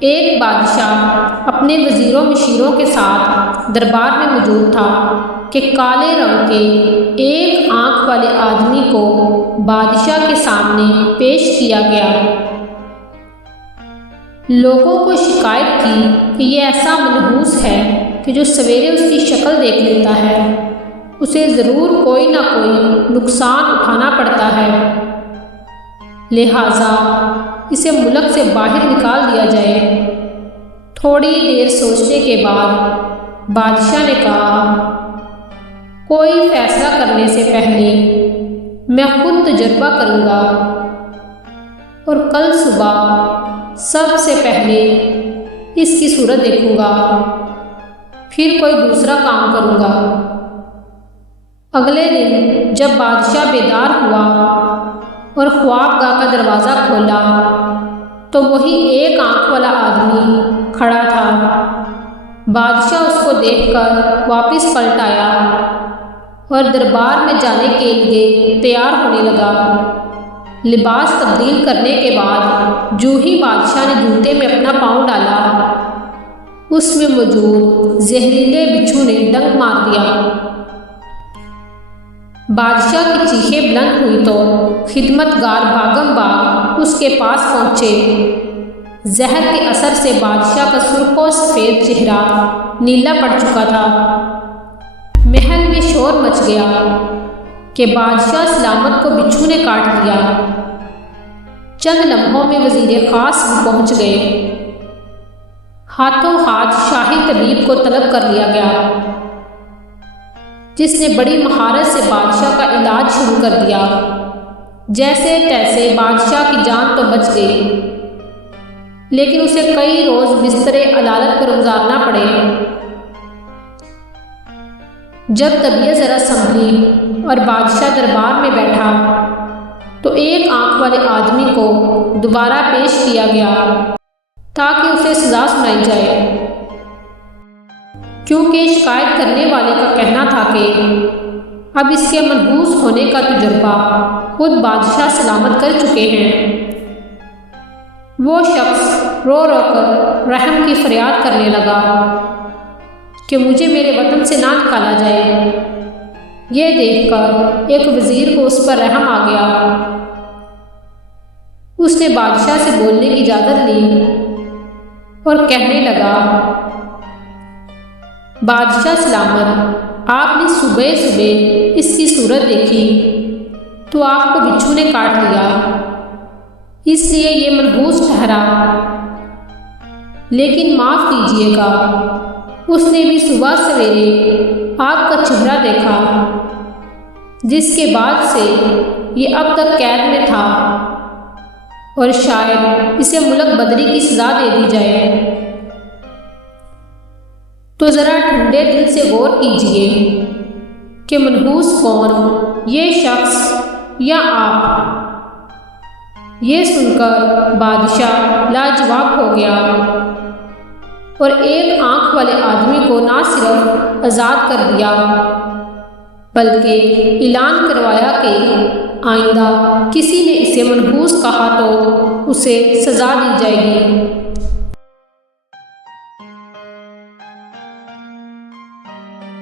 ایک بادشاہ اپنے وزیروں مشیروں کے ساتھ دربار میں موجود تھا کہ کالے رنگ کے ایک آنکھ والے آدمی کو بادشاہ کے سامنے پیش کیا گیا۔ لوگوں کو شکایت تھی کہ یہ ایسا منحوس ہے کہ جو سویرے اس کی شکل دیکھ لیتا ہے اسے ضرور کوئی نہ کوئی نقصان اٹھانا پڑتا ہے، لہٰذا اسے ملک سے باہر نکال دیا جائے۔ تھوڑی دیر سوچنے کے بعد بادشاہ نے کہا، کوئی فیصلہ کرنے سے پہلے میں خود تجربہ کروں گا اور کل صبح سب سے پہلے اس کی صورت دیکھوں گا، پھر کوئی دوسرا کام کروں گا۔ اگلے دن جب بادشاہ بیدار ہوا اور خوابگاہ کا دروازہ کھولا تو وہی ایک آنکھ والا آدمی کھڑا تھا۔ بادشاہ اس کو دیکھ کر واپس پلٹ آیا اور دربار میں جانے کے لیے تیار ہونے لگا۔ لباس تبدیل کرنے کے بعد جو ہی بادشاہ نے جوتے میں اپنا پاؤں ڈالا اس میں موجود زہریلے بچھو نے ڈنک مار دیا۔ بادشاہ کی چیخیں بلند ہوئی تو خدمتگار بھاگم بھاگ اس کے پاس پہنچے۔ زہر کے اثر سے بادشاہ کا سرخ و سفید چہرہ نیلا پڑ چکا تھا۔ محل میں شور مچ گیا کہ بادشاہ سلامت کو بچھو نے کاٹ دیا۔ چند لمحوں میں وزیر خاص بھی پہنچ گئے۔ ہاتھوں ہاتھ شاہی طبیب کو طلب کر لیا گیا جس نے بڑی مہارت سے بادشاہ کا علاج شروع کر دیا۔ جیسے تیسے بادشاہ کی جان تو بچ گئی لیکن اسے کئی روز بستر علالت پر گزارنا پڑے۔ جب طبیعت ذرا سنبھلی اور بادشاہ دربار میں بیٹھا تو ایک آنکھ والے آدمی کو دوبارہ پیش کیا گیا تاکہ اسے سزا سنائی جائے، کیونکہ شکایت کرنے والے کا کہنا تھا کہ اب اس کے منحوس ہونے کا تجربہ خود بادشاہ سلامت کر چکے ہیں۔ وہ شخص رو رو کر رحم کی فریاد کرنے لگا کہ مجھے میرے وطن سے نہ نکالا جائے۔ یہ دیکھ کر ایک وزیر کو اس پر رحم آ گیا۔ اس نے بادشاہ سے بولنے کی اجازت لی اور کہنے لگا، بادشاہ سلامت، آپ نے صبح صبح اس کی صورت دیکھی تو آپ کو بچھو نے کاٹ لیا، اس لیے یہ منحوس ٹھہرا، لیکن معاف کیجیے گا اس نے بھی صبح سویرے آپ کا چہرہ دیکھا، جس کے بعد سے یہ اب تک قید میں تھا اور شاید اسے ملک بدری کی سزا دے دی جائے۔ تو ذرا ٹھنڈے دل سے غور کیجیے کہ منحوس کون، یہ شخص یا آپ؟ یہ سن کر بادشاہ لاجواب ہو گیا اور ایک آنکھ والے آدمی کو نہ صرف آزاد کر دیا بلکہ اعلان کروایا کہ آئندہ کسی نے اسے منحوس کہا تو اسے سزا دی جائے گی۔